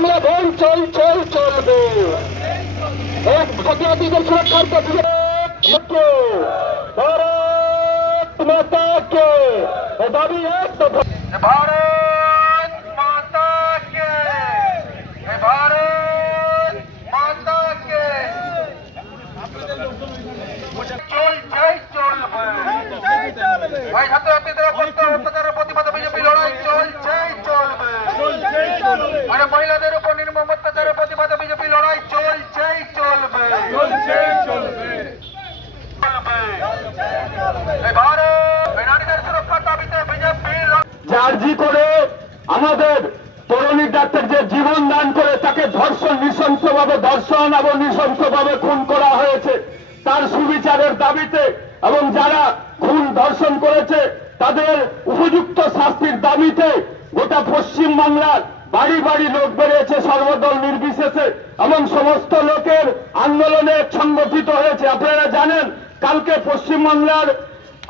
বাংলা বন্ধ চলবে। এক জাতিদের সুরক্ষার দাবিতে ভারত মাতাকে দাবি এক দফা। भारत माता के भारत माता के চলবে ভাই ছাত্রছাত্রীদের অত্যাচারের প্রতিবাদে বিজেপি লড়াই চলছেই চলবে। মানে মহিলাদের উপর নির্মম অত্যাচারের প্রতিবাদে বিজেপি লড়াই চলছেই চলবে। ভারত নারীদের সুরক্ষার দাবিতে বিজেপি চার্জি করে আমাদের তরুণী ডাক্তার যে জীবন দান করে তাকে নৃশংসভাবে ধর্ষণ এবং নৃশংসভাবে খুন করা হয়েছে, তার সুবিচারের দাবিতে এবং যারা খুন ধর্ষণ করেছে তাদের উপযুক্ত শাস্তির দাবিতে গোটা পশ্চিম বাংলার বাড়ি বাড়ি লোক বেরিয়েছে সর্বদল নির্বিশেষে এবং সমস্ত লোকের আন্দোলনে সংগঠিত হয়েছে। আপনারা জানেন কালকে পশ্চিমবাংলার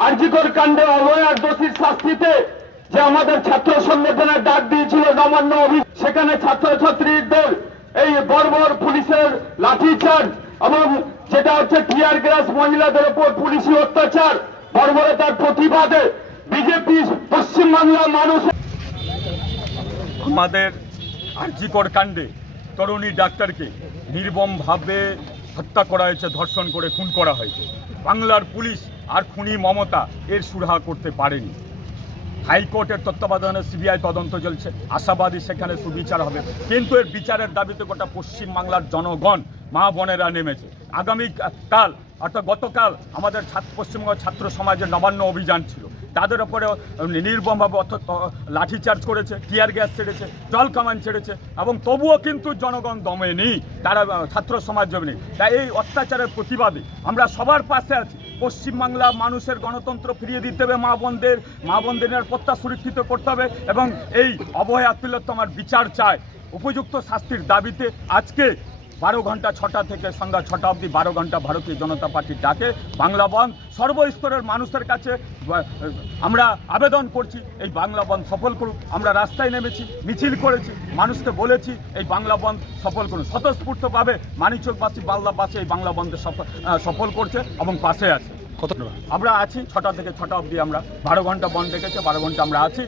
আরজিকর কাণ্ডে অভয়ার দোষীর শাস্তিতে যে আমাদের ছাত্র সংগঠনের ডাক দিয়েছিল নবান্ন সেখানে ছাত্রছাত্রীদের এই বর্বর পুলিশের লাঠিচার্জ এবং যেটা হচ্ছে টিয়ার গ্যাস মহিলাদের উপর পুলিশি অত্যাচার বর্বরতার প্রতিবাদে বিজেপি পশ্চিমবাংলার মানুষ আমাদের আরজিকর কাণ্ডে তরুণী ডাক্তারকে নির্মমভাবে হত্যা করা হয়েছে, ধর্ষণ করে খুন করা হয়েছে। বাংলার পুলিশ আর খুনি মমতা এর সুরাহা করতে পারেনি। হাইকোর্টের তত্ত্বাবধানে সিবিআই তদন্ত চলছে, আশাবাদী সেখানে সুবিচার হবে, কিন্তু এর বিচারের দাবিতে গোটা পশ্চিমবাংলার জনগণ মা বোনেরা নেমেছে। আগামীকাল অর্থাৎ গতকাল আমাদের পশ্চিমবঙ্গ ছাত্র সমাজের নবান্ন অভিযান ছিল, তাদের ওপরে নির্মমভাবে লাঠিচার্জ করেছে, টিয়ার গ্যাস ছেড়েছে, জল কামান ছেড়েছে এবং তবুও কিন্তু জনগণ দমেনি, তারা ছাত্র সমাজ জমেনি। তাই এই অত্যাচারের প্রতিবাদে আমরা সবার পাশে আছি। পশ্চিমবাংলা মানুষের গণতন্ত্র ফিরিয়ে দিতে হবে, মা বোনদের নিরাপত্তা সুরক্ষিত করতে হবে এবং এই অবহেলা তিলোত্তমার বিচার চায়। উপযুক্ত শাস্তির দাবিতে আজকে 12 ঘন্টা 6টা থেকে সন্ধ্যা 6টা অবধি 12 ঘন্টা ভারতীয় জনতা পার্টির ডাকে বাংলা বন্ধ সর্বস্তরের মানুষের কাছে আমরা আবেদন করছি এই বাংলা বন্ধ সফল করুক। আমরা রাস্তায় নেমেছি, মিছিল করেছি, মানুষকে বলেছি এই বাংলা বন্ধ সফল করুন। স্বতঃস্ফূর্তভাবে মানিকচকবাসী বাংলাবাসী এই বাংলা বন্ধে সফল করছে এবং পাশে আছে। আমরা আছি 6টা থেকে 6টা অবধি, আমরা 12 ঘন্টা বন্ধ রেখেছে, 12 ঘন্টা আমরা আছি।